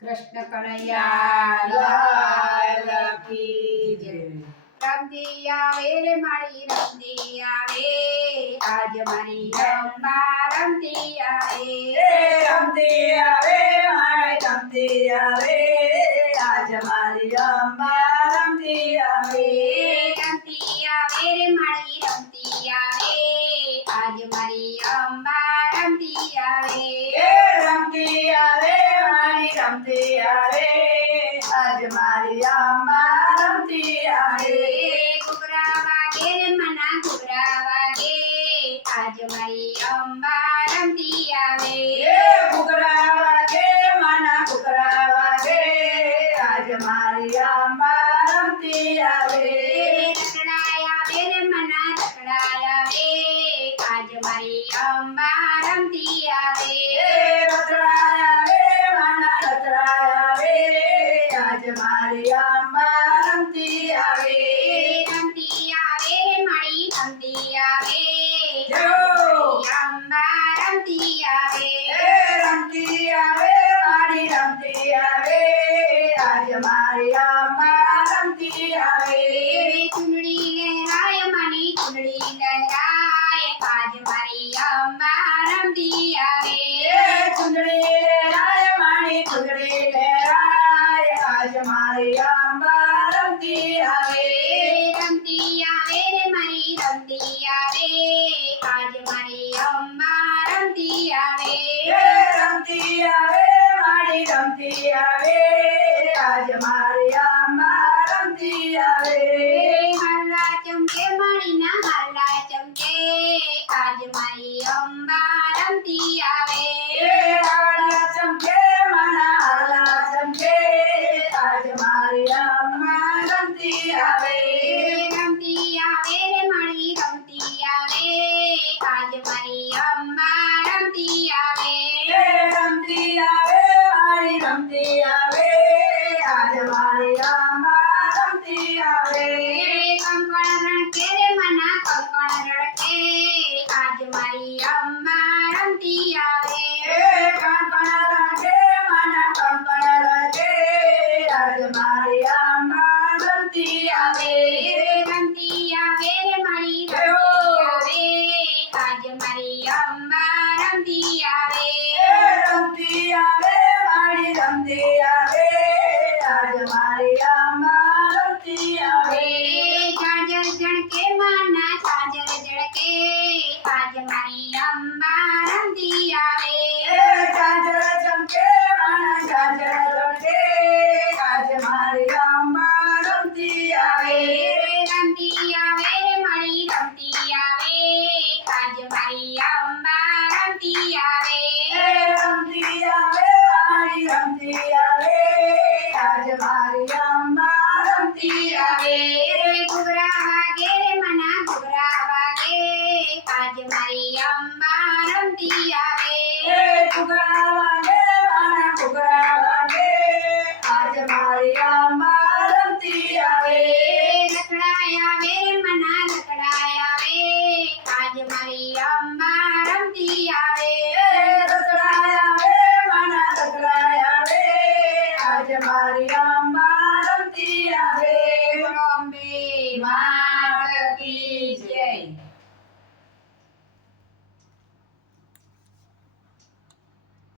કૃષ્ણ કનૈયા લાલ કી જય। રમતી આવે રે મારી રમતી આવે, આજ મારી અંબા રમતી આવે। રમતી આવે મારી રમતી આવે, આજ મારી અંબા રમતી આવે। રમતી આવે રે મારી રમતી આવે, આજ મારી અંબા રમતી આવે। રમતી આવે મારી રમતી આવે, આજ મારી અંબા રમતી આવે। ઘૂઘરા વાગે રે મના ઘૂઘરા વાગે, આજ મારી અંબા રમતી આવે। ઘૂઘરા વાગે માના ઘૂઘરા વાગે, આજ મારી અંબા રમતી આવે। રખડાય આવે રે મના રખડાય આવે, આજ મારી અંબા રમતી આવે। રતરાય આવે માના રતરાય આવે, આજ મારી અંબા રમતી આવે। રમતી આવે રે મારી રમતી આવે, જો! અંબા રમતી આવે। રમતી આવે મારી રમતી આવે, આજ મારી અંબા રમતી આવે। ચુંદડી લહેરાય માની ચુંદડી લહેરાય, આજ મારી અંબા રમતી આવે। ચુંદડી લહેરાય મારી ચુંદડી લહેરાય, આજ મારી અંબા રમતી આવે। રમતી આવે રે મારી રમતી આવે, આજ મારી અંબા રમતી આવે। રમતી આવે મારી રમતી આવે, આજ મારી અંબા રમતી આવે। હાલા ચમકે માળીના હાલા ચમકે, આજ મારી અંબા રમતી આવે। હાલા ચમકે માના હાલા ચમકે, આજ મારી અંબા રમતી આવે। રમતી આવે રે મારી રમતી આવે, આજ મારી અંબા રમતી આવે। રમતી આવે મારી રમતી આવે, આજ મારી અંબા રમતી આવે। કંકણ રણકે રે મના કંકણ રણકે, આજ મારી અંબા રમતી આવે। કંકણ રંગે માના કંકણ રંગે, આજ મારી અંબા રમતી આવે। રમતી આવે રે મારી રમતી આવે, આજ મારી અંબા રમતી આવે। રમતી આવે મારી રમતી આવે, આજ મારી અંબા રમતી આવે। ઝાંઝર ઝળકે માના ઝાંઝર ઝળકે, આજ મારી અંબા રમતી આવે। ઝાંઝર ચમકે માના ઝાંઝર ચમકે, આજ મારી અંબા રમતી આવે। રમતી આવે રે મારી રમતી આવે, આજ મારી અંબા રમતી આવે। રમતી આવે મારી રમતી આવે, આજ મારી અંબા રમતી આવે। ઘૂઘરા વાગે રે મના ઘૂઘરા વાગે, આજ મારી અંબા રમતી આવે। ઘૂઘરા વાગે માના ઘૂઘરા વાગે, આજ મારી અંબા રમતી આવે। રખડાય આવે રે મના રખડાય આવે, આજ મારી